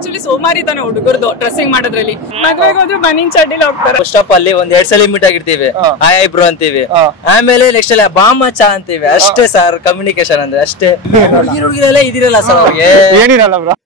Actually ಸೋಮಾರಿ ತಾನೆ ಹುಡುಗರದು dressing ಮಾಡೋದ್ರಲ್ಲಿ. ಮದ್ವೆಗೆ ಹೋದ್ರೆ ಬನಿನ್ ಚಡ್ಡಿಲಿ ಹೋಗ್ತಾರೆ. ಫಸ್ಟ್ ಆಫ್ ಅಲ್ಲಿ ಒಂದ್ 2 ಸಲ ಮೀಟ್ ಆಗಿರ್ತೀವಿ, ಹಾಯ್ ಬ್ರೋ ಅಂತೀವಿ, ಆಮೇಲೆ ನೆಕ್ಸ್ಟ್ ಎಲ್ಲ ಬಾಮ ಚಾ ಅಂತೀವಿ, ಅಷ್ಟೇ ಸರ್ ಕಮ್ಯುನಿಕೇಶನ್ ಅಂದ್ರೆ ಅಷ್ಟೇ. ಹುಡುಗಿರೆಲ್ಲ ಇದಿರಲ್ಲ ಸರ್ ಅವ್ರಿಗೆ ಏನಿರಲ್ಲ ಬ್ರೋ.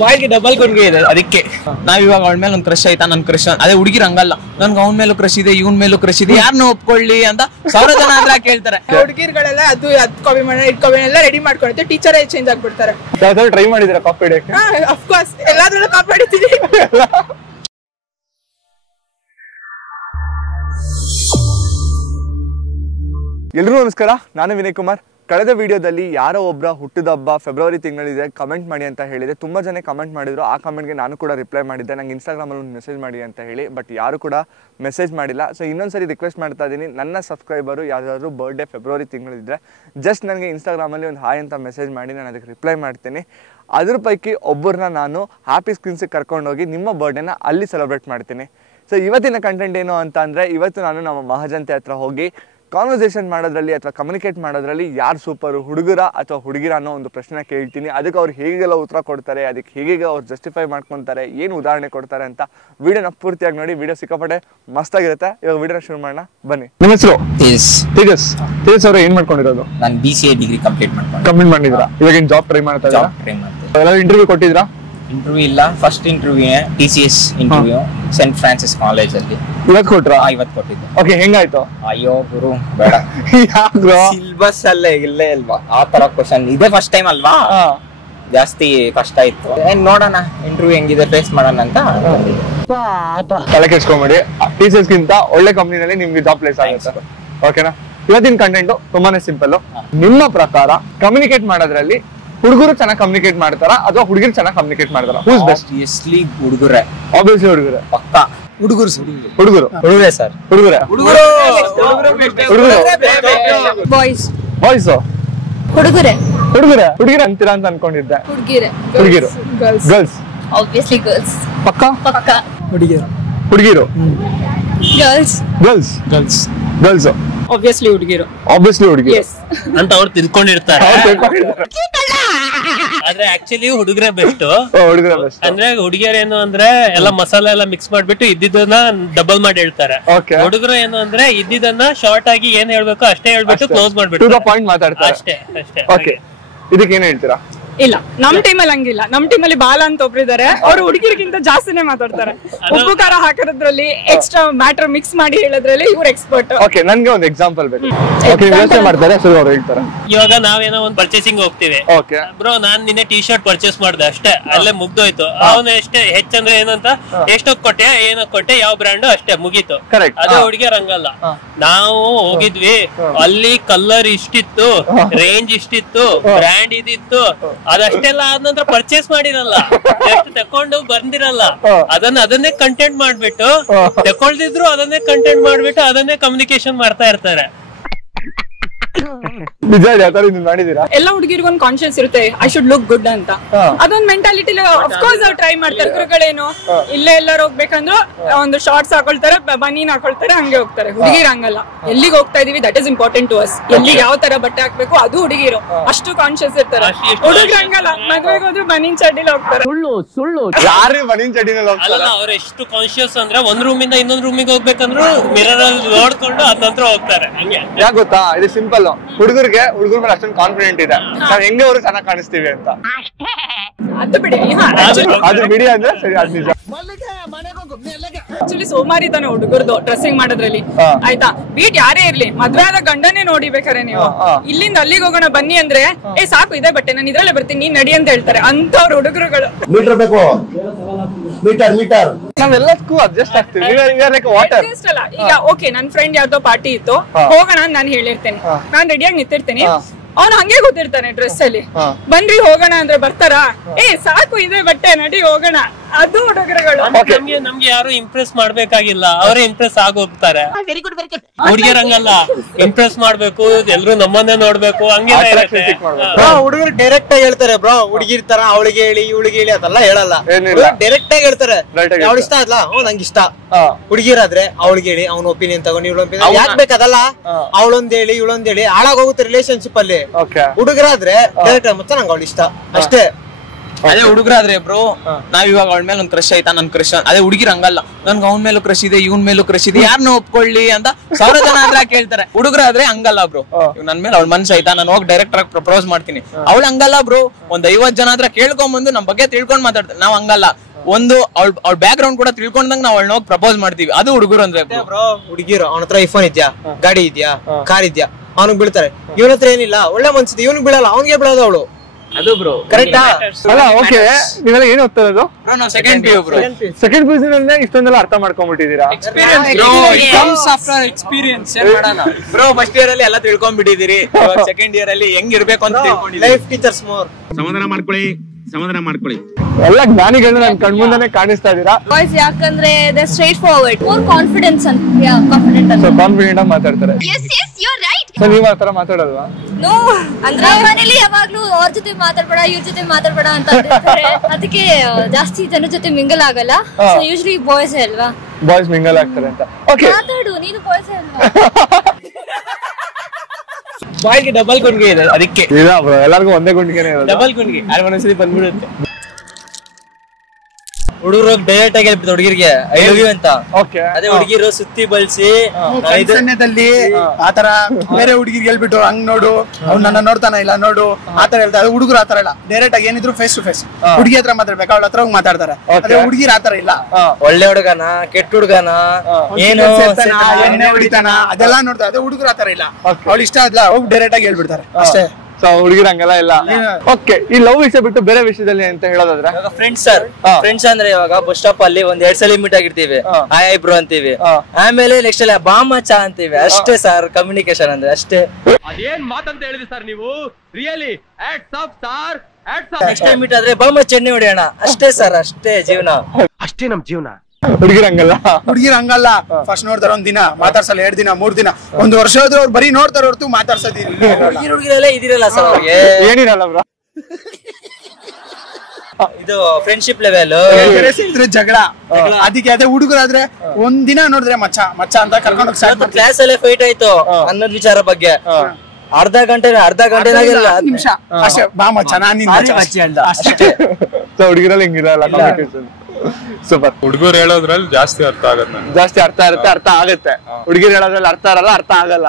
ಬಾಯ್ಗೆ ಡಬಲ್ ಕೊಡುಗೆ ಇದೆ, ಅದಕ್ಕೆ ನಾವ್ ಇವಾಗ ಅವಳ ಮೇಲೆ ಒಂದ್ ಕ್ರಶ್ ಆಯ್ತಾ, ನನ್ ಕ್ರಶ್ ಅದೇ ಹುಡುಗಿರ್ ಹಂಗಲ್ಲ, ನನ್ಗೆ ಅವ್ನ ಮೇಲೂ ಕ್ರಶ್ ಇದೆ, ಇವನ್ ಮೇಲೂ ಕ್ರಶ್ ಇದೆ, ಯಾರನ್ನ ಒಪ್ಕೊಳ್ಳಿ ಅಂತ 1000 ಜನ ಆದ್ರೆ ಕೇಳ್ತಾರೆ. ಹುಡುಗಿರ್ಗಳೆಲ್ಲ ಅದು ಕಾಪಿ ಮಾಡಿ ಇಟ್ಕೊಬಿ ಎಲ್ಲ ರೆಡಿ ಮಾಡ್ಕೊಳುತ್ತೆ, ಟೀಚರ್ ಚೇಂಜ್ ಆಗ್ಬಿಡ್ತಾರೆ. ಟ್ರೈ ಮಾಡಿದಿರಾ ಕಾಪಿ ಹಿಡಿಯಕ್ಕೆ? ಅಫ್ಕೋರ್ಸ್ ಎಲ್ಲಾದ್ರಲ್ಲೂ ಕಾಪಿ ಹಿಡಿತೀವಿ. ಎಲ್ರಿಗೂ ನಮಸ್ಕಾರ, ನಾನು ವಿನಯ್ ಕುಮಾರ್. ಕಳೆದ ವಿಡಿಯೋದಲ್ಲಿ ಯಾರೋ ಒಬ್ಬರ ಹುಟ್ಟಿದ ಹಬ್ಬ ಫೆಬ್ರವರಿ ತಿಂಗಳಿದೆ, ಕಮೆಂಟ್ ಮಾಡಿ ಅಂತ ಹೇಳಿದೆ. ತುಂಬ ಜನ ಕಮೆಂಟ್ ಮಾಡಿದ್ರು. ಆ ಕಮೆಂಟ್ಗೆ ನಾನು ಕೂಡ ರಿಪ್ಲೈ ಮಾಡಿದ್ದೆ, ನಂಗೆ ಇನ್ಸ್ಟಾಗ್ರಾಮಲ್ಲಿ ಒಂದು ಮೆಸೇಜ್ ಮಾಡಿ ಅಂತ ಹೇಳಿ. ಬಟ್ ಯಾರು ಕೂಡ ಮೆಸೇಜ್ ಮಾಡಿಲ್ಲ. ಸೊ ಇನ್ನೊಂದ್ಸರಿ ರಿಕ್ವೆಸ್ಟ್ ಮಾಡ್ತಾ ಇದ್ದೀನಿ, ನನ್ನ ಸಬ್ಸ್ಕ್ರೈಬರು ಯಾರಾದರೂ ಬರ್ಡೇ ಫೆಬ್ರವರಿ ತಿಂಗಳಿದ್ರೆ ಜಸ್ಟ್ ನನಗೆ ಇನ್ಸ್ಟಾಗ್ರಾಮಲ್ಲಿ ಒಂದು ಹಾಯ್ ಅಂತ ಮೆಸೇಜ್ ಮಾಡಿ, ನಾನು ಅದಕ್ಕೆ ರಿಪ್ಲೈ ಮಾಡ್ತೀನಿ. ಅದ್ರ ಪೈಕಿ ಒಬ್ಬರನ್ನ ನಾನು ಹ್ಯಾಪಿ ಸ್ಕ್ರೀನ್ಸಿಗೆ ಕರ್ಕೊಂಡೋಗಿ ನಿಮ್ಮ ಬರ್ಡೇನ ಅಲ್ಲಿ ಸೆಲೆಬ್ರೇಟ್ ಮಾಡ್ತೀನಿ. ಸೊ ಇವತ್ತಿನ ಕಂಟೆಂಟ್ ಏನು ಅಂತ ಅಂದರೆ, ಇವತ್ತು ನಾನು ನಮ್ಮ ಮಹಾಜನತೆ ಹತ್ರ ಹೋಗಿ ಕಾನ್ವರ್ಸೇಷನ್ ಮಾಡೋದ್ರಲ್ಲಿ ಅಥವಾ ಕಮ್ಯುನಿಕೇಟ್ ಮಾಡೋದ್ರಲ್ಲಿ ಯಾರು ಸೂಪರು, ಹುಡುಗರ ಅಥವಾ ಹುಡುಗಿರ ಅನ್ನೋ ಒಂದು ಪ್ರಶ್ನೆ ಕೇಳ್ತೀನಿ. ಅದಕ್ಕೆ ಅವ್ರು ಹೇಗೆಲ್ಲ ಉತ್ತರ ಕೊಡ್ತಾರೆ, ಅದಕ್ಕೆ ಹೇಗೆ ಅವ್ರು ಜಸ್ಟಿಫೈ ಮಾಡ್ಕೊತಾರೆ, ಏನು ಉದಾಹರಣೆ ಕೊಡ್ತಾರೆ ಅಂತ ವಿಡಿಯೋನ ಪೂರ್ತಿಯಾಗಿ ನೋಡಿ. ವಿಡಿಯೋ ಸಿಕ್ಕಾಪಟ್ಟೆ ಮಸ್ತಾಗಿರುತ್ತೆ. ಇವಾಗ ವಿಡಿಯೋನ ಶುರು ಮಾಡೋಣ ಬನ್ನಿ. ನಿಮ್ಮ ಹೆಸರು? ತೇಜಸ್ ಅವರು ಏನ್ ಮಾಡ್ಕೊಂಡಿರೋದು? ನಾನು BCA ಡಿಗ್ರಿ ಕಂಪ್ಲೀಟ್ ಮಾಡಿದ್ರಾ? ಇವಾಗ ಏನ್ ಜಾಬ್ ಟ್ರೈ ಮಾಡ್ತಾ ಇದ್ದೀರಾ? ಎಲ್ಲ ಇಂಟರ್ವ್ಯೂ ಕೊಟ್ಟಿದ್ರಾ? ಇಂಟರ್ವ್ಯೂ ಇಲ್ಲ, first interview TCS interview saint Francis college ಅಲ್ಲಿ. ಇವತ್ತು ಕೊಟ್ರಾ? ಇವತ್ತು ಕೊಟ್ಟಿದ್ದೆ. ಓಕೆ, ಹೆಂಗಾಯ್ತು? ಅಯ್ಯೋ ಗುರು ಬೇಡ, ಸಿಲೆಬಸ್ ಅಲ್ಲೇ ಇಲ್ಲೇ ಅಲ್ವಾ ಆ ತರ ಕ್ವಶನ್ ಇದೆ, ಫಸ್ಟ್ ಟೈಮ್ ಅಲ್ವಾ, ಜಾಸ್ತಿ ಕಷ್ಟ ಇತ್ತು. ನೋಡೋಣ ಇಂಟರ್ವ್ಯೂ ಹೆಂಗಿದೆ, ಫೇಸ್ ಮಾಡೋಣ ಅಂತ. ತಲೆ ಕೆಡ್ಸ್ಕೊಂಬೇಡಿ, TCS ಗಿಂತ ಒಳ್ಳೆ ಕಂಪ್ನಿನಲ್ಲಿ ನಿಮ್ಗೆ ಜಾಬ್ ಪ್ಲೇಸ್ ಆಗುತ್ತೆ. ಓಕೆನಾ? ಇವತ್ತಿನ ಕಂಟೆಂಟ್ ತುಂಬಾನೇ ಸಿಂಪಲ್. ನಿಮ್ಮ ಪ್ರಕಾರ ಕಮ್ಯುನಿಕೇಟ್ ಮಾಡೋದ್ರಲ್ಲಿ ಹುಡುಗರು ಚೆನ್ನಾಗಿ ಕಮ್ಯುನಿಕೇಟ್ ಮಾಡ್ತಾರಾ ಅಥವಾ ಹುಡುಗಿರು ಚೆನ್ನಾಗಿ ಕಮ್ಯುನಿಕೇಟ್ ಮಾಡ್ತಾರಾ? Who's best? ಹುಡುಗರೇ, ಆಬ್ವಿಯಸ್ಲಿ ಹುಡುಗರೇ. ಪಕ್ಕ ಹುಡುಗರೇ ಸರ್, ಹುಡುಗರೇ. ಬಾಯ್ಸ್ ಹುಡುಗಿರ ಅಂತೀರಾ ಅಂತ ಅನ್ಕೊಂಡಿದ್ದೆ. ಹುಡುಗಿರು ಗರ್ಲ್ಸ್ Obviously girls. ಪಕ್ಕ ಹುಡುಗಿರು ಗರ್ಲ್ಸ್ ಆಬ್ವಿಯಸ್ಲಿ ಹುಡುಗಿರು ಅಂತ ಅವ್ರು ತಿಳ್ಕೊಂಡಿರ್ತಾರೆ. ಆದ್ರೆ ಆಕ್ಚುಲಿ ಹುಡುಗರೇ ಬೆಸ್ಟ್. ಅಂದ್ರೆ ಹುಡುಗಿಯರು ಏನು ಅಂದ್ರೆ ಎಲ್ಲ ಮಸಾಲೆ ಎಲ್ಲ ಮಿಕ್ಸ್ ಮಾಡ್ಬಿಟ್ಟು ಇದ್ದಿದ್ದನ್ನ ಡಬಲ್ ಮಾಡಿ ಹೇಳ್ತಾರೆ. ಹುಡುಗರು ಏನು ಅಂದ್ರೆ ಇದ್ದಿದ್ದನ್ನ ಶಾರ್ಟ್ ಆಗಿ ಏನ್ ಹೇಳ್ಬೇಕು ಅಷ್ಟೇ ಹೇಳ್ಬಿಟ್ಟು ಕ್ಲೋಸ್ ಮಾಡ್ಬಿಟ್ಟು ಅಷ್ಟೇ. ಇದಕ್ಕೆ ಏನ್ ಹೇಳ್ತೀರಾ? ಇಲ್ಲ, ನಮ್ ಟೀಮಲ್ಲಿ ಹಂಗಿಲ್ಲ. ನಮ್ ಟೀಮಲ್ಲಿ ಬಾಲ ಅಂತ ಒಬ್ರಿದ್ದಾರೆ, ಅವ್ರು ಹುಡುಗಿರಿಗಿಂತ ಜಾಸ್ತಿನೇ ಮಾತಾಡ್ತಾರೆ. ಉಪ್ಪು ಖಾರ ಹಾಕೋದ್ರಲ್ಲಿ ಎಕ್ಸ್ಟ್ರಾ ಮ್ಯಾಟರ್ ಮಿಕ್ಸ್ ಮಾಡಿ ಹೇಳೋದ್ರಲ್ಲಿ ಇವ್ರು ಎಕ್ಸ್ಪರ್ಟ್. ಓಕೆ, ನನ್ಗೆ ಒಂದು ಎಕ್ಸಾಂಪಲ್ ಬೇಕು. ಓಕೆ, ಯೋಚನೆ ಮಾಡ್ತಾರೆ, ಸರಿ ಅವ್ರು ಹೇಳ್ತಾರೆ. ಇವಾಗ ನಾವೇನೋ ಒಂದು ಪರ್ಚೇಸಿಂಗ್ ಹೋಗ್ತೀವಿ. ಬ್ರೋ ನಾನ್ ನಿನ್ನೆ ಟಿ ಶರ್ಟ್ ಪರ್ಚೇಸ್ ಮಾಡ್ದೆ ಅಷ್ಟೇ, ಅಲ್ಲೇ ಮುಗ್ದೋಯ್ತು. ಅವನು ಎಷ್ಟೇ ಹೆಚ್ಚಂದ್ರೆ ಏನಂತ ಎಷ್ಟೊಕ್ ಕೊಟ್ಟೆ, ಏನಕ್ ಕೊಟ್ಟೆ, ಯಾವ ಬ್ರ್ಯಾಂಡ್ ಅಷ್ಟೇ ಮುಗೀತು. ಅದೇ ಹುಡುಗಿಯರ್ ಹಂಗಲ್ಲ. ನಾವು ಹೋಗಿದ್ವಿ, ಅಲ್ಲಿ ಕಲರ್ ಇಷ್ಟಿತ್ತು, ರೇಂಜ್ ಇಷ್ಟಿತ್ತು, ಬ್ರ್ಯಾಂಡ್ ಇದಿತ್ತು, ಅದಷ್ಟೆಲ್ಲ ಆದ ನಂತರ ಪರ್ಚೇಸ್ ಮಾಡಿರಲ್ಲ, ಎಷ್ಟು ತಕೊಂಡು ಬಂದಿರಲ್ಲ, ಅದನ್ನೇ ಕಂಟೆಂಟ್ ಮಾಡ್ಬಿಟ್ಟು ತಕೊಳ್ದಿದ್ರು ಅದನ್ನೇ ಕಂಟೆಂಟ್ ಮಾಡ್ಬಿಟ್ಟು ಅದನ್ನೇ ಕಮ್ಯುನಿಕೇಶನ್ ಮಾಡ್ತಾ ಇರ್ತಾರೆ. ಎಲ್ಲ ಹುಡುಗಿರಿಗೂ ಒಂದು ಕಾನ್ಶಿಯಸ್ ಇರುತ್ತೆ, ಐ ಶುಡ್ ಲುಕ್ ಗುಡ್ ಅಂತ. ಅದೊಂದ್ ಮೆಂಟಾಲಿಟಿ ಅಫ್ಕೋರ್ಸ್ ಅವ್ರು ಟ್ರೈ ಮಾಡ್ತಾರೆ. ಹುಡುಗರೇನು ಇಲ್ಲೇ ಎಲ್ಲರೂ ಹೋಗ್ಬೇಕಂದ್ರು ಒಂದು ಶಾರ್ಟ್ಸ್ ಹಾಕೊಳ್ತಾರೆ, ಬನೀನ್ ಹಾಕೊಳ್ತಾರೆ, ಹಂಗೆ ಹೋಗ್ತಾರೆ. ಹುಡುಗಿರು ಹಂಗಲ್ಲ. ಎಲ್ಲಿಗೆ ಹೋಗ್ತಾ ಇದೀವಿ that is important to us. ಎಲ್ಲಿ ಯಾವ ತರ ಬಟ್ಟೆ ಹಾಕ್ಬೇಕು ಅದು ಹುಡುಗಿರು ಅಷ್ಟು ಕಾನ್ಶಿಯಸ್ ಇರ್ತಾರೆ. ಹುಡುಗರು ಹಂಗಲ್ಲ, ಮದ್ವೆಗೆ ಹೋದ್ರೆ ಬನೀನ್ ಚಡ್ಡಿಲಿ ಹೋಗ್ತಾರೆ. ಸುಳ್ಳು ಯಾರು ಬನೀನ್ ಚಡ್ಡಿನಲ್ಲಿ ಹೋಗ್ತಾರೆ? ಅವ್ರು ಎಷ್ಟು ಕಾನ್ಶಿಯಸ್ ಅಂದ್ರೆ ಒಂದ್ ರೂಮಿಂದ ಇನ್ನೊಂದ್ ರೂಮಿಗೆ ಹೋಗ್ಬೇಕಂದ್ರು ಮಿರರ್ ಅಲ್ಲಿ ನೋಡ್ಕೊಂಡು ಅದ ನಂತರ ಹೋಗ್ತಾರೆ. ಹಂಗೆ ಯಾಕೆ ಗೊತ್ತಾ? ಇದು ಸಿಂಪಲ್. ಹುಡುಗರ ಮೇಲೆ ಅಷ್ಟೊಂದು ಕಾನ್ಫಿಡೆಂಟ್ ಇದೆ, ನಾವ್ ಹೆಂಗೆ ಅವ್ರು ಚೆನ್ನಾಗಿ ಕಾಣಿಸ್ತೀವಿ ಅಂತ. ಅದು ಬಿಡಿ ಅಂದ್ರೆ ಸರಿ, ಅದು ನಿಜ. ಆಕ್ಚುಲಿ ಸೋಮಾರಿ ತಾನೆ ಹುಡುಗರದು ಡ್ರೆಸ್ಸಿಂಗ್ ಮಾಡೋದ್ರಲ್ಲಿ. ಆಯ್ತಾ, ಬೀಟ್ ಯಾರೇ ಇರ್ಲಿ, ಮದ್ವೆ ಆದ ಗಂಡನೇ ನೋಡಿಬೇಕಾರೆ ನೀವು ಇಲ್ಲಿಂದ ಅಲ್ಲಿಗೆ ಹೋಗೋಣ ಬನ್ನಿ ಅಂದ್ರೆ ಸಾಕು ಇದೆ ಬಟ್ಟೆ, ನಾನು ಇದ್ರಲ್ಲೇ ಬರ್ತೀನಿ, ನೀನ್ ನಡಿ ಅಂತ ಹೇಳ್ತಾರೆ. ಅಂತವ್ರ ಹುಡುಗರುಗಳು ನಾವೆಲ್ಲದಕ್ಕೂ ಅಡ್ಜಸ್ಟ್ ಆಗ್ತೀವಿ. ಈಗ ಓಕೆ, ನನ್ ಫ್ರೆಂಡ್ ಯಾವ್ದೋ ಪಾರ್ಟಿ ಇತ್ತು, ಹೋಗೋಣ ಅಂತ ನಾನು ಹೇಳಿರ್ತೇನೆ, ನಾನ್ ರೆಡಿಯಾಗಿ ನಿಂತಿರ್ತೀನಿ, ಅವ್ನು ಹಂಗೆ ಗೊತ್ತಿರ್ತಾನೆ ಡ್ರೆಸ್ ಅಲ್ಲಿ. ಬನ್ರಿ ಹೋಗೋಣ ಅಂದ್ರೆ ಬರ್ತಾರಾ? ಸಾಕು ಇದೆ ಬಟ್ಟೆ, ನಡಿ ಹೋಗೋಣ ಅದು ಹುಡುಗರುಗಳು. ನಮ್ಗೆ ಯಾರು ಇಂಪ್ರೆಸ್ ಮಾಡ್ಬೇಕಾಗಿಲ್ಲ, ಅವರೇ ಇಂಪ್ರೆಸ್ ಆಗೋಗ್ತಾರೆ. ಹುಡುಗಿಯರಂಗಲ್ಲ, ಇಂಪ್ರೆಸ್ ಮಾಡ್ಬೇಕು, ಎಲ್ರು ನಮ್ಮನ್ನೇ ನೋಡ್ಬೇಕು ಹಂಗೆಲ್ಲ ಇರುತ್ತೆ. ಹುಡುಗರು ಡೈರೆಕ್ಟ್ ಆಗಿ ಹೇಳ್ತಾರೆ ಬ್ರೋ, ಹುಡುಗಿರ್ ತರ ಅವಳಿಗೆ ಹೇಳಿ ಇವಳಿಗೆ ಹೇಳಿ ಅದೆಲ್ಲ ಹೇಳಲ್ಲ. ಡೈರೆಕ್ಟ್ ಆಗಿ ಹೇಳ್ತಾರೆ, ಅವಳು ಇಷ್ಟ ಅಲ್ಲ, ನಂಗೆ ಇಷ್ಟ. ಹುಡುಗಿರಾದ್ರೆ ಅವಳಿಗೆ ಹೇಳಿ ಅವ್ನ ಒಪಿನಿಯನ್ ತಗೊಂಡು ಇವಳ ಒಪಿನಿಯನ್ ಯಾಕೆ ಬೇಕದಲ್ಲ, ಅವಳೊಂದ್ ಹೇಳಿ ಇವಳೊಂದ್ ಹೇಳಿ ಹಾಳಾಗೋಗುತ್ತೆ ರಿಲೇಶನ್ಶಿಪ್ ಅಲ್ಲಿ. ಹುಡುಗರಾದ್ರೆ ಡೈರೆಕ್ಟ್ ಮತ್ತೆ ನಂಗೆ ಅವಳು ಇಷ್ಟ ಅಷ್ಟೇ. ಅದೇ ಹುಡುಗರಾದ್ರೆ ಬ್ರೋ, ನಾವ್ ಇವಾಗ ಅವಳ ಮೇಲೆ ಒಂದ್ ಕ್ರಶ್ ಆಯ್ತಾ, ನನ್ ಕ್ರಶ್. ಅದೇ ಹುಡುಗಿರ್ ಹಂಗಲ್ಲ, ನನ್ಗೆ ಅವ್ನ ಮೇಲೂ ಕ್ರಶ್ ಇದೆ, ಇವನ್ ಮೇಲೂ ಕ್ರಶ್ ಇದೆ, ಯಾರನ್ನ ಒಪ್ಕೊಳ್ಳಿ ಅಂತ 1000 ಜನ ಆದ್ರೆ ಕೇಳ್ತಾರೆ. ಹುಡುಗರಾದ್ರೆ ಹಂಗಲ್ಲ ಬ್ರೋ, ನನ್ ಮೇಲೆ ಅವ್ಳ ಮನ್ಸ್ ಆಯ್ತಾ, ನಾನು ಹೋಗಿ ಡೈರೆಕ್ಟ್ ಆಗಿ ಪ್ರಪೋಸ್ ಮಾಡ್ತೀನಿ. ಅವಳು ಹಂಗಲ್ಲ ಬ್ರೋ, ಒಂದ್ 50 ಜನ ಹತ್ರ ಕೇಳ್ಕೊಂಡ್ ಬಂದು ನಮ್ ಬಗ್ಗೆ ತಿಳ್ಕೊಂಡ್ ಮಾತಾಡ್ತಾರೆ. ನಾವ್ ಹಂಗಲ್ಲ, ಒಂದು ಅವ್ಳ ಬ್ಯಾಕ್ ಗ್ರೌಂಡ್ ಕೂಡ ತಿಳ್ಕೊಂಡಂಗ ನಾವ್ ಅವಳನ್ನ ಹೋಗಿ ಪ್ರಪೋಸ್ ಮಾಡ್ತೀವಿ. ಅದು ಹುಡುಗರು ಅಂದ್ರೆ ಬ್ರೋ. ಹುಡುಗಿರು ಅವನ ಹತ್ರ ಐಫೋನ್ ಇದ್ಯಾ, ಗಾಡಿ ಇದ್ಯಾ, ಕಾರ್ ಇದ್ಯಾ, ಅವ್ನಿಗೆ ಬೀಳ್ತಾರೆ. ಇವನ ಹತ್ರ ಏನಿಲ್ಲ, ಒಳ್ಳೆ ಮನ್ಸಿದೆ, ಇವನಿಗೆ ಬೀಳಲ್ಲ, ಅವ್ನಿಗೆ ಬೀಳೋದು ಅವಳು. ಅದು ಬ್ರೋ ಕರೆಕ್ಟಾ? ಅಲ್ಲ ಓಕೆ, ನೀವೆಲ್ಲ ಏನ್ ಓದ್ತಾ ಇರೋದು? ಬ್ರೋ ನಾವು second PU bro. Second PU ಇಷ್ಟೊಂದೆಲ್ಲ ಅರ್ಥ ಮಾಡ್ಕೊಂಡ್ಬಿಟ್ಟಿದ್ದೀರಾ? Experience bro. ಫಸ್ಟ್ ಇಯರ್ ಅಲ್ಲಿ ಎಲ್ಲ ತಿಳ್ಕೊಂಡ್ಬಿಟ್ಟಿದ್ದೀರಿ, ಸೆಕೆಂಡ್ ಇಯರ್ ಅಲ್ಲಿ ಹೆಂಗಿರ್ಬೇಕು ಅಂತ ತಿಳ್ಕೊಂಡಿದ್ದೀರಿ. Life teachers more. ಸಮಾಧಾನ ಮಾಡ್ಕೊಳ್ಳಿ. ಎಲ್ಲ ಜ್ಞಾನಿಗಳನ್ನ ನನ್ ಕಣ್ಮುಂದನೆ ಕಾಣಿಸ್ತಾ ಇದೀರಾ. ಬಾಯ್ಸ್ ಯಾಕಂದ್ರೆ they straightforward, more confidence ಅಂತ. ಕಾನ್ಫಿಡೆಂಟ್ ಅಂತ, ಕಾನ್ಫಿಡೆಂಟ್ ಆಗಿ ಮಾತಾಡ್ತಾರೆ. Yes you are right. So ನೀವು ಆ ತರ ಮಾತಾಡಲ್ವಾ? ನೋ, ಅಂದ್ರೆ ಮನೇಲಿ ಯಾವಾಗ್ಲೂ ಅವ್ರ ಜೊತೆ ಮಾತಾಡ್ಬೇಡ, ಇವ್ರ ಜೊತೆ ಮಾತಾಡ್ಬೇಡ ಅಂತ ಅಂತಾರೆ. ಅದಕ್ಕೆ ಜಾಸ್ತಿ ಜನ ಜೊತೆ ಮಿಂಗಲ್ ಆಗಲ್ಲ. ಸೊ ಯೂಶಲಿ ಬಾಯ್ಸ್ ಅಲ್ವಾ, ಬಾಯ್ಸ್ ಮಿಂಗಲ್ ಆಗ್ತಾರೆ ಅಂತ. ಓಕೆ, ಮಾತಾಡು, ನೀನು ಬಾಯ್ಸ್ ಅಲ್ವಾ? ಬಾಯ್ಗೆ ಡಬಲ್ ಗುಂಡಿಗೆ ಇದೆ, ಅದಕ್ಕೆ ಇಲ್ಲ ಬ್ರೋ, ಎಲ್ಲರಿಗೂ ಒಂದೇ ಗುಂಡಿಗೆನೇ ಇರೋದು. ಡಬಲ್ ಗುಂಡಿಗೆ ಅಲ್ಲಿ ಒಂದೊಂದ್ಸತಿ ಬಂದ್ಬಿಡುತ್ತೆ. ಹುಡುಗರು ಡೈರೆಕ್ಟ್ ಆಗಿ ಹೇಳ್ಬಿಡ್ತಾರೆ ಹುಡುಗಿರಿಗೆ ಐ ಲವ್ ಯು ಅಂತ. ಅದೇ ಹುಡುಗಿರು ಸುತ್ತಿ ಬಳಸಿ ಸನ್ನಿಧದಲ್ಲಿ ಆತರ ಬೇರೆ ಹುಡುಗಿರಿಗೆ ಹೇಳ್ಬಿಟ್ಟು ಹಂಗ್ ನೋಡು, ಅವ್ನು ನನ್ನ ನೋಡ್ತಾನ ಇಲ್ಲ ನೋಡು, ಆತರ ಹೇಳ್ತಾರೆ. ಹುಡುಗರು ಆತರ ಇಲ್ಲ, ಡೈರೆಕ್ಟ್ ಆಗಿ ಏನಿದ್ರು ಫೇಸ್ ಟು ಫೇಸ್. ಹುಡುಗಿ ಹತ್ರ ಮಾತಾಡ್ಬೇಕು, ಅವಳ ಹತ್ರ ಹೋಗಿ ಮಾತಾಡ್ತಾರೆ. ಅದೇ ಹುಡುಗಿರ್ ಆತರ ಇಲ್ಲ, ಒಳ್ಳೆ ಹುಡುಗನ ಕೆಟ್ಟ ಹುಡುಗನ ಏನು ಎಣ್ಣೆ ಹೊಡಿತಾನ ಅದೆಲ್ಲ ನೋಡ್ತಾರೆ. ಅದೇ ಹುಡುಗರು ಆತರ ಇಲ್ಲ, ಅವಳು ಇಷ್ಟ ಆದ್ಲ ಹೋಗಿ ಡೈರೆಕ್ಟ್ ಆಗಿ ಹೇಳ್ಬಿಡ್ತಾರೆ ಅಷ್ಟೇ. ಹುಡುಗಿರ ಹಂಗೆಲ್ಲ ಇಲ್ಲ. ಓಕೆ, ಈ ಲವ್ ವಿಷಯ ಬಿಟ್ಟು ಬೇರೆ ವಿಷಯದಲ್ಲಿ ಅಂತ ಹೇಳೋದಾದ್ರೆ ಫ್ರೆಂಡ್ಸ್ ಅಂದ್ರೆ ಇವಾಗ ಬಸ್ ಸ್ಟಾಪ್ ಅಲ್ಲಿ ಒಂದ್ 2 ಸಲ ಮೀಟ್ ಆಗಿರ್ತೀವಿ, ಹಾಯ್ ಬ್ರೋ ಅಂತೀವಿ, ಆಮೇಲೆ ನೆಕ್ಸ್ಟ್ ಅಲ್ಲ ಬಾಮ ಚಾ ಅಂತೀವಿ, ಅಷ್ಟೇ ಸರ್ ಕಮ್ಯುನಿಕೇಶನ್ ಅಂದ್ರೆ ಅಷ್ಟೇ. ಅದೇನ್ ಮಾತಂತ ಹೇಳಿದ್ರಿ ಸರ್ ನೀವು? Really hats off sir, next time meet ಆದ್ರೆ ಬಾಮ ಚೆನ್ನೆ ಹೊಡಿಯೋಣ, ಅಷ್ಟೇ ಸರ್, ಅಷ್ಟೇ ಜೀವನ, ಅಷ್ಟೇ ನಮ್ ಜೀವನ. ಹುಡುಗಿರ ಹಂಗಲ್ಲ. ಫಸ್ಟ್ ನೋಡ್ತಾರೆ, ಒಂದ್ ದಿನ ಮಾತಾಡ್ಸಲ್ಲ, 2 ದಿನ 3 ದಿನ 1 ವರ್ಷ ಹೋದ್ರೆ ಅವ್ರು ಬರೀ ನೋಡ್ತಾರೆ ಹೊರತು ಮಾತಾಡ್ಸೋದಿಲ್ಲ. ಹುಡುಗಿರೆಲ್ಲ ಇದಿರಲ್ಲ ಸರ್, ಅವ್ರಿಗೆ ಏನಿರಲ್ಲ ಬ್ರೋ. ಇದು ಫ್ರೆಂಡ್ಶಿಪ್ ಲೆವೆಲ್ ಜಗಳ. ಅದಕ್ಕೆ ಅದೇ ಹುಡುಗರಾದ್ರೆ ಒಂದ್ ದಿನ ನೋಡಿದ್ರೆ ಮಚ್ಚ ಅಂತ ಕರ್ಕೊಂಡು ಹೋಗಿ ಕ್ಲಾಸ್ ಅಲ್ಲೇ ಫೈಟ್ ಆಯ್ತು ಅನ್ನೋದ್ ವಿಚಾರ ಬಗ್ಗೆ ಅರ್ಧ ಗಂಟೆ 10 ನಿಮಿಷ ಅಷ್ಟೇ, ಬಾ ಮಚ್ಚ ನಾನು ಅಷ್ಟೇ. ಹುಡುಗಿರಲ್ಲಿ ಹಿಂಗಿರಲ್ಲ ಕಮ್ಯುನಿಕೇಶನ್. ಸೂಪರ್. ಹುಡುಗರು ಹೇಳೋದ್ರಲ್ಲಿ ಜಾಸ್ತಿ ಅರ್ಥ ಅರ್ಥ ಆಗುತ್ತೆ. ಹುಡುಗಿರು ಹೇಳೋದ್ರಲ್ಲಿ ಅರ್ಥ ಇರಲ್ಲ, ಅರ್ಥ ಆಗಲ್ಲ.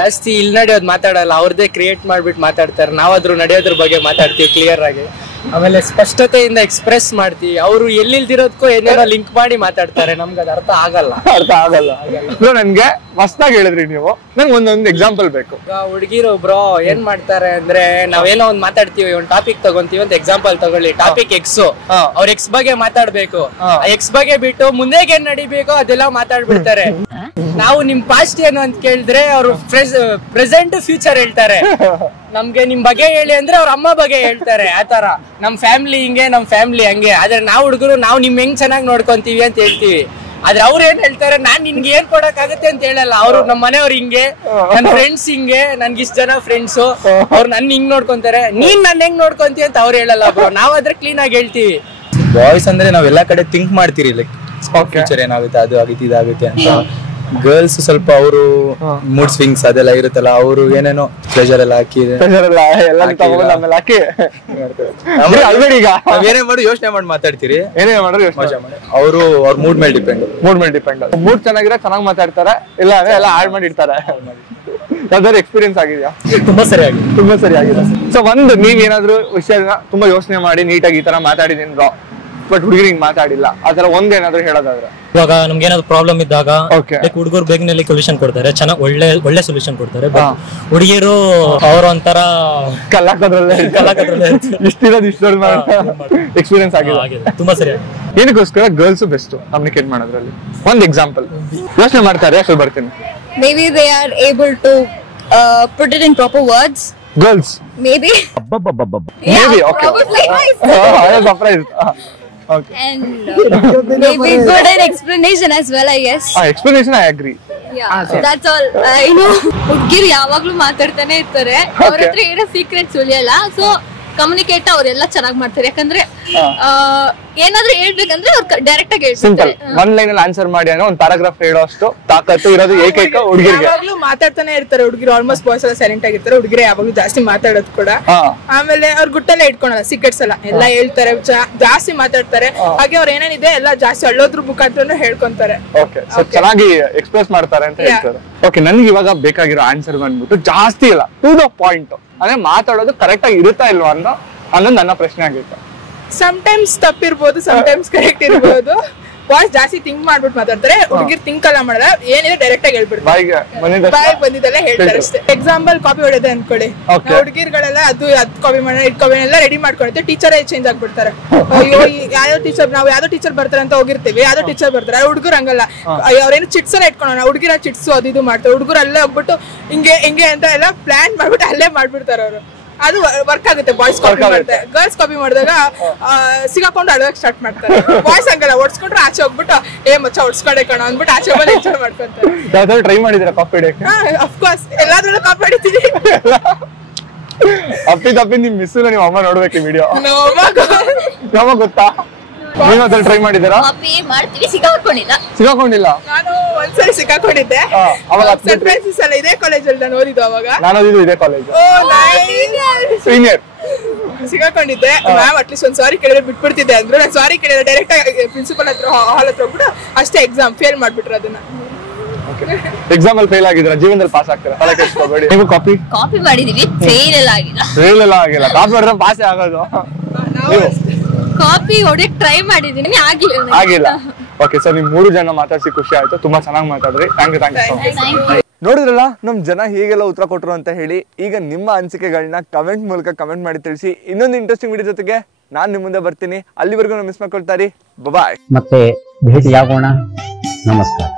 ಜಾಸ್ತಿ ಇಲ್ಲಿ ನಡೆಯೋದು ಮಾತಾಡಲ್ಲ, ಅವ್ರದೇ ಕ್ರಿಯೇಟ್ ಮಾಡ್ಬಿಟ್ಟು ಮಾತಾಡ್ತಾರೆ. ನಾವಾದ್ರೂ ನಡೆಯೋದ್ರ ಬಗ್ಗೆ ಮಾತಾಡ್ತೀವಿ ಕ್ಲಿಯರ್ ಆಗಿ, ಆಮೇಲೆ ಸ್ಪಷ್ಟತೆಯಿಂದ ಎಕ್ಸ್ಪ್ರೆಸ್ ಮಾಡ್ತೀವಿ. ಅವರು ಎಲ್ಲಿಲ್ದಿರೋದಕ್ಕೂ ಏನೇನೋ ಲಿಂಕ್ ಮಾಡಿ ಮಾತಾಡ್ತಾರೆ, ನಮ್ಗೆ ಅದು ಅರ್ಥ ಆಗಲ್ಲ. ಬ್ರೋ ನನ್ಗೆ ಮಸ್ತಾಗಿ ಹೇಳಿದ್ರಿ ನೀವು, ನನ್ಗೆ ಒಂದೊಂದು ಎಕ್ಸಾಂಪಲ್ ಬೇಕು. ಹುಡುಗಿರು ಬ್ರೋ ಏನ್ ಮಾಡ್ತಾರೆ ಅಂದ್ರೆ, ನಾವೇನೋ ಒಂದ್ ಮಾತಾಡ್ತೀವಿ, ಒಂದ್ ಟಾಪಿಕ್ ತಗೊಂತೀವಿ ಅಂತ ಎಕ್ಸಾಂಪಲ್ ತಗೊಳ್ಳಿ, ಟಾಪಿಕ್ ಎಕ್ಸ್, ಅವ್ರ ಎಕ್ಸ್ ಬಗ್ಗೆ ಮಾತಾಡ್ಬೇಕು. ಎಕ್ಸ್ ಬಗ್ಗೆ ಬಿಟ್ಟು ಮುಂದೆ ಏನ್ ನಡಿಬೇಕೋ ಅದೆಲ್ಲ ಮಾತಾಡ್ಬಿಡ್ತಾರೆ. ನಾವು ನಿಮ್ ಪಾಸ್ಟ್ ಏನು ಅಂತ ಕೇಳಿದ್ರೆ ಅವ್ರು ಪ್ರೆಸೆಂಟ್ ಫ್ಯೂಚರ್ ಹೇಳ್ತಾರೆ. ನಮ್ಗೆ ನಿಮ್ ಬಗ್ಗೆ ಹೇಳಿ ಅಂದ್ರೆ ಅವ್ರ ಅಮ್ಮ ಬಗ್ಗೆ ಹೇಳ್ತಾರೆ. ಆತರ ನಮ್ ಫ್ಯಾಮಿಲಿ ಹಿಂಗೆ, ನಮ್ ಫ್ಯಾಮಿಲಿ ಹಂಗೆ. ಆದ್ರೆ ನಾವು ಹುಡುಗರು ನಾವು ನಿಮ್ ಹೆಂಗ್ ಚೆನ್ನಾಗಿ ನೋಡ್ಕೊಂತೀವಿ ಅಂತ ಹೇಳ್ತೀವಿ. ಆದ್ರೆ ಅವ್ರು ಏನ್ ಹೇಳ್ತಾರೆ, ನಾನ್ ನಿನ್ಗೆ ಏನ್ ಕೊಡಕ್ ಆಗುತ್ತೆ ಅಂತ ಹೇಳಲ್ಲ. ಅವ್ರು ನಮ್ ಮನೆಯವ್ರು ಹಿಂಗೆ, ನನ್ ಫ್ರೆಂಡ್ಸ್ ಹಿಂಗೆ, ನನ್ಗೆ ಇಷ್ಟ ಜನ ಫ್ರೆಂಡ್ಸು, ಅವ್ರು ನನ್ ಹಿಂಗ್ ನೋಡ್ಕೊಂತಾರೆ, ನೀನ್ ನನ್ ಹೆಂಗ್ ನೋಡ್ಕೊಂತೀವಿ ಅಂತ ಅವ್ರು ಹೇಳಲ್ಲ ಬ್ರೋ. ನಾವಾದ್ರೆ ಕ್ಲೀನ್ ಆಗಿ ಹೇಳ್ತೀವಿ. ಬಾಯ್ಸ್ ಅಂದ್ರೆ ನಾವ್ ಎಲ್ಲಾ ಕಡೆ ಥಿಂಕ್ ಮಾಡ್ತೀರಿ, ಲೈಕ್ ಫ್ಯೂಚರ್ ಏನಾಗುತ್ತೆ, ಅದು ಆಗುತ್ತೆ ಇದಾಗುತ್ತೆ ಅಂತ. ಗರ್ಲ್ಸ್ ಸ್ವಲ್ಪ ಅವರು ಮೂಡ್ ಸ್ವಿಂಗ್ಸ್ ಅದೆಲ್ಲ ಇರುತ್ತಲ್ಲ, ಅವರು ಏನೇನೋ ಪ್ರೆಷರ್ ಎಲ್ಲ ಹಾಕಿ ಏನೇ ಮಾಡಿ ಯೋಚನೆ ಮಾಡಿ ಮಾತಾಡ್ತೀರಿ, ಏನೇ ಮಾಡಿದ್ರು ಅವರು ಅವ್ರ ಮೂಡ್ ಮೇಲೆ ಡಿಪೆಂಡ್. ಮೂಡ್ ಚೆನ್ನಾಗಿರೋ ಚೆನ್ನಾಗಿ ಮಾತಾಡ್ತಾರೆ, ಇಲ್ಲ ಅಂದ್ರೆ ಎಲ್ಲ ಹಾಳು ಮಾಡಿ ಇಡ್ತಾರೆ. ಯಾವ್ದಾದ್ರು ಎಕ್ಸ್ಪೀರಿಯನ್ಸ್ ಆಗಿದೆಯಾ? ತುಂಬಾ ಸರಿಯಾಗಿದೆ. ಸೊ ಒಂದು ನೀವೇನಾದ್ರು ವಿಷಯನ ತುಂಬಾ ಯೋಚನೆ ಮಾಡಿ ನೀಟಾಗಿ ಈ ತರ ಮಾತಾಡಿದೀನಿ ಬ್ರೋ, ಬಟ್ ಹುಡುಗಿರಿಗೆ ಮಾತಾಡಿಲ್ಲ, ಆತರ ಒಂದೇನಾದ್ರು ಹೇಳೋದಾದ್ರೆ? ಇವಾಗ ನಮ್ಗೆ ಏನಾದ್ರು ಪ್ರಾಬ್ಲಮ್ ಇದ್ದಾಗ ಹುಡುಗರು ಬೇಗನೆ ಸೊಲ್ಯೂಷನ್ ಕೊಡ್ತಾರೆ, ಚೆನ್ನಾಗಿ ಒಳ್ಳೆ ಸೊಲ್ಯೂಷನ್ ಕೊಡ್ತಾರೆ. ಹುಡುಗಿಯರು ಅವ್ರ ಒಂಥರ ಕಲಾಕದ್ರಲ್ಲೇ ಎಕ್ಸ್ಪೀರಿಯನ್ಸ್ ಆಗಿದೆ. ತುಂಬಾ ಸರಿ. ಏನಕ್ಕೋಸ್ಕರ ಗರ್ಲ್ಸ್ ಬೆಸ್ಟ್ ಕಮ್ಯುನಿಕೇಟ್ ಮಾಡೋದ್ರಲ್ಲಿ ಒಂದ್ ಎಕ್ಸಾಂಪಲ್ ಯೋಚನೆ ಮಾಡ್ತಾರೆ, ಬರ್ತೀನಿ. Maybe they are able to put it in proper words girls maybe. Maybe, okay. Probably. I am surprised. Okay. And maybe good an explanation as well, I guess. Explanation I agree. Yeah, that's all. ಹುಡುಗಿರು ಯಾವಾಗ್ಲೂ ಮಾತಾಡ್ತಾನೆ ಇರ್ತಾರೆ, ಅವ್ರ ಹತ್ರ ಏನೋ secrets ಉಳಿಯಲ್ಲ. So communicate ಅವರೆಲ್ಲ ಚೆನ್ನಾಗಿ ಮಾಡ್ತಾರೆ. ಯಾಕಂದ್ರೆ ಏನಾದ್ರೂ ಹೇಳ್ಬೇಕಂದ್ರೆ ಅವ್ರು ಡೈರೆಕ್ಟ್ ಆಗಿ ಸಿಂಪಲ್ ಹೇಳ್ತಾರೆ. ಒನ್ ಲೈನ್ ಅಲ್ಲಿ ಆನ್ಸರ್ ಮಾಡಿ ಅನ್ನೋ ಒಂದು ಪ್ಯಾರಾಗ್ರಾಫ್ ಹೇಳೋ ಅಷ್ಟು ತಾಕತ್ತು ಇರೋದು ಏಕೈಕ ಹುಡುಗಿರಿಗೆ. ಯಾವಾಗ್ಲೂ ಮಾತಾಡ್ತಾನೆ ಇರ್ತಾರೆ ಹುಡುಗಿರು. ಆಲ್ಮೋಸ್ಟ್ ಬಾಯ್ಸ್ ಎಲ್ಲ ಸೈಲೆಂಟ್ ಆಗಿರ್ತಾರೆ, ಹುಡುಗಿರು ಯಾವಾಗ್ಲೂ ಜಾಸ್ತಿ ಮಾತಾಡೋದು ಕೂಡ. ಆಮೇಲೆ ಅವ್ರ ಗುಟ್ಟೆಲ್ಲ ಇಟ್ಕೊಳಲ್ಲ, ಸೀಕ್ರೆಟ್ಸ್ ಎಲ್ಲ ಹೇಳ್ತಾರೆ, ಜಾಸ್ತಿ ಮಾತಾಡ್ತಾರೆ. ಹಾಗೆ ಅವ್ರ ಏನೇನಿದೆ ಎಲ್ಲ ಜಾಸ್ತಿ ಅಳ್ಳೋದ್ರ ಮುಖಾಂತರ ಹೇಳ್ಕೊಂತಾರೆ. ಓಕೆ, ಸೊ ಚೆನ್ನಾಗಿ ಎಕ್ಸ್ಪ್ರೆಸ್ ಮಾಡ್ತಾರೆ ಅಂತ ಹೇಳ್ತಾರೆ. ಓಕೆ, ನನ್ಗೆ ಇವಾಗ ಬೇಕಾಗಿರೋ ಆನ್ಸರ್ ಬಂದ್ಬಿಟ್ಟು ಜಾಸ್ತಿ ಇಲ್ಲ, ಟು ದ ಪಾಯಿಂಟ್. ಅಂದ್ರೆ ಮಾತಾಡೋದು ಕರೆಕ್ಟ್ ಆಗಿ ಇರುತ್ತಾ ಇಲ್ವಾ ಅನ್ನೋದು ನನ್ನ ಪ್ರಶ್ನೆ ಆಗಿತ್ತು. ಸಮ್ಟೈಮ್ಸ್ ತಪ್ಪಿರ್ಬೋದು, ಸಮ್ಟೈಮ್ಸ್ ಕರೆಕ್ಟ್ ಇರ್ಬೋದು. ಬಾಯ್ಸ್ ಜಾಸ್ತಿ ಥಿಂಕ್ ಮಾಡ್ಬಿಟ್ಟು ಮಾತಾಡ್ತಾರೆ, ಹುಡುಗಿರ್ ಥಿಂಕ್ ಎಲ್ಲ ಮಾಡಲ್ಲ, ಏನಿದೆ ಡೈರೆಕ್ಟ್ ಆಗಿ ಹೇಳ್ಬಿಡ್ತಾರೆ, ಬಾಯಿಗೆ ಬಂದಿದ್ದೆಲ್ಲ ಹೇಳ್ತಾರೆ ಅಷ್ಟೇ. ಎಕ್ಸಾಂಪಲ್ ಕಾಪಿ ಹೊಡೆದೆ ಅನ್ಕೊಳ್ಳಿ, ಹುಡುಗಿರ್ಗಳೆಲ್ಲ ಅದು ಕಾಪಿ ಮಾಡೋಣ ಇಟ್ಕೊಬಿ ಎಲ್ಲ ರೆಡಿ ಮಾಡ್ಕೊಂಡಿರ್ತೀವಿ, ಟೀಚರೇ ಚೇಂಜ್ ಆಗ್ಬಿಡ್ತಾರೆ. ಅಯ್ಯೋ ಯಾವ್ದೋ ಟೀಚರ್, ನಾವು ಯಾವ್ದೋ ಟೀಚರ್ ಬರ್ತಾರೆ ಅಂತ ಹೋಗಿರ್ತೀವಿ, ಯಾವ್ದೋ ಟೀಚರ್ ಬರ್ತಾರೆ. ಹುಡುಗರು ಹಂಗಲ್ಲ, ಅವ್ರೇನು ಚಿಟ್ಸನ್ನ ಇಟ್ಕೊಳ್ಳೋಣ, ಹುಡುಗಿರ ಚಿಟ್ಸು ಅದು ಇದು ಮಾಡ್ತಾರೆ. ಹುಡುಗರು ಅಲ್ಲೇ ಹೋಗ್ಬಿಟ್ಟು ಹಿಂಗೆ ಅಂತ ಎಲ್ಲ ಪ್ಲಾನ್ ಮಾಡ್ಬಿಟ್ಟು ಅಲ್ಲೇ ಮಾಡ್ಬಿಡ್ತಾರೆ ಅವರು. ಅದು ವರ್ಕ್ ಆಗುತ್ತೆ. ಬಾಯ್ಸ್ ಕಾಪಿ ಮಾಡ್ತಾರೆ, ಗರ್ಲ್ಸ್ ಕಾಪಿ ಮಾಡಿದಾಗ ಸಿಗಾಕೊಂಡು ಅಳೋಕ್ ಸ್ಟಾರ್ಟ್ ಮಾಡ್ತಾರೆ. ಬಾಯ್ಸ್ ಹಂಗಲ್ಲ, ಒಡ್ಸ್ಕೊಂಡ್ರೆ ಆಚೆ ಹೋಗ್ಬಿಟ್ಟು ಮಚ್ಚ ಒಡ್ಸ್ಕೊಂಡೆ ಕಣ ಅಂದ್ಬಿಟ್ಟು ಆಚೆ ಹೋಗಿ ಎಂಜಾಯ್ ಮಾಡ್ಕೊಂತಾರೆ. ಯಾವ್ದಾದ್ರು ಟ್ರೈ ಮಾಡಿದಿರಾ ಕಾಪಿ ಹೊಡೆಯಕ್ಕೆ? ಅಫ್ಕೋರ್ಸ್ ಎಲ್ಲಾದ್ರಲ್ಲೂ ಕಾಪಿ ಹೊಡಿತೀವಿ. ಅಪ್ಪಿ ನಿಮ್ ಮಿಸ್ ನಿಮ್ಮ ಅಮ್ಮ ನೋಡ್ಬೇಕು ಈ ವಿಡಿಯೋ. ನಮಗ ಗೊತ್ತಾ? ನೀವ್ ಟ್ರೈ ಮಾಡಿದ್ದೀರಾ? ಕಾಪಿ ಮಾಡ್ತೀವಿ, ಸಿಗಾಕೊಂಡಿಲ್ಲ. ನಾನು ಒಂದ್ಸರಿ ಸಿಕ್ಕಾಕೊಂಡಿದ್ದೆ. ಸೆಂಟ್ ಫ್ರಾನ್ಸಿಸ್ ಅಲ್ಲ, ಇದೇ ಕಾಲೇಜಲ್ಲಿ ನಾನು ಓದಿದ್ದು. ಅವಾಗ ನಾನು ಓದಿದ್ದು ಇದೇ ಕಾಲೇಜ್, ಸೀನಿಯರ್. ಸಿಗಾಕೊಂಡಿದ್ದೆ. ಮ್ಯಾಮ್ ಅಟ್ಲೀಸ್ಟ್ ಒಂದ್ ಸಾರಿ ಕೇಳಿದ್ರೆ ಬಿಟ್ಬಿಡ್ತಿದ್ದೆ ಅಂದ್ರು. ನಾನು ಸಾರಿ ಕೇಳಿದ್ರೆ ಡೈರೆಕ್ಟ್ ಆಗಿ ಪ್ರಿನ್ಸಿಪಲ್ ಹತ್ರ ಹಾಲ್ ಹತ್ರ ಹೋಗ್ಬಿಟ್ಟು ಅಷ್ಟೇ ಎಕ್ಸಾಮ್ ಫೇಲ್ ಮಾಡ್ಬಿಟ್ರು ಅದನ್ನ. ಎಕ್ಸಾಮ್ ಅಲ್ಲಿ ಫೇಲ್ ಆಗಿದ್ರ, ಜೀವನದಲ್ಲಿ ಪಾಸ್ ಆಗ್ತೀರಾ, ತಲೆ ಕೆಡಿಸ್ಕೋಬೇಡಿ. ನೀವು ಕಾಪಿ ಮಾಡಿದೀವಿ, ಫೇಲ್ ಎಲ್ಲ ಆಗಿಲ್ಲ. ಕಾಪಿ ಮಾಡಿದ್ರೆ ಪಾಸೇ ಆಗೋದು. ಕಾಪಿ ಹೊಡೆಯಕ್ ಟ್ರೈ ಮಾಡಿದೀನಿ, ಆಗಿಲ್ಲ. ಓಕೆ, ಸರ್ ನಿಮ್ 3 ಜನ ಮಾತಾಡ್ಸಿ ಖುಷಿ ಆಯ್ತು, ತುಂಬಾ ಚೆನ್ನಾಗಿ ಮಾತಾಡ್ರಿ. Thank you. ನೋಡಿದ್ರಲ್ಲ ನಮ್ ಜನ ಹೇಗೆಲ್ಲ ಉತ್ತರ ಕೊಟ್ರು ಅಂತ ಹೇಳಿ. ಈಗ ನಿಮ್ಮ ಅನಿಸಿಕೆಗಳನ್ನ ಕಮೆಂಟ್ ಮೂಲಕ ಕಮೆಂಟ್ ಮಾಡಿ ತಿಳಿಸಿ. ಇನ್ನೊಂದು ಇಂಟ್ರೆಸ್ಟಿಂಗ್ ವಿಡಿಯೋ ಜೊತೆಗೆ ನಾನ್ ನಿಮ್ ಮುಂದೆ ಬರ್ತೀನಿ. ಅಲ್ಲಿವರೆಗೂ ಮಿಸ್ ಮಾಡ್ಕೊಳ್ತಾರಿ. ಬಾಯ್. ಮತ್ತೆ ಭೇಟಿಯಾಗೋಣ. ನಮಸ್ಕಾರ.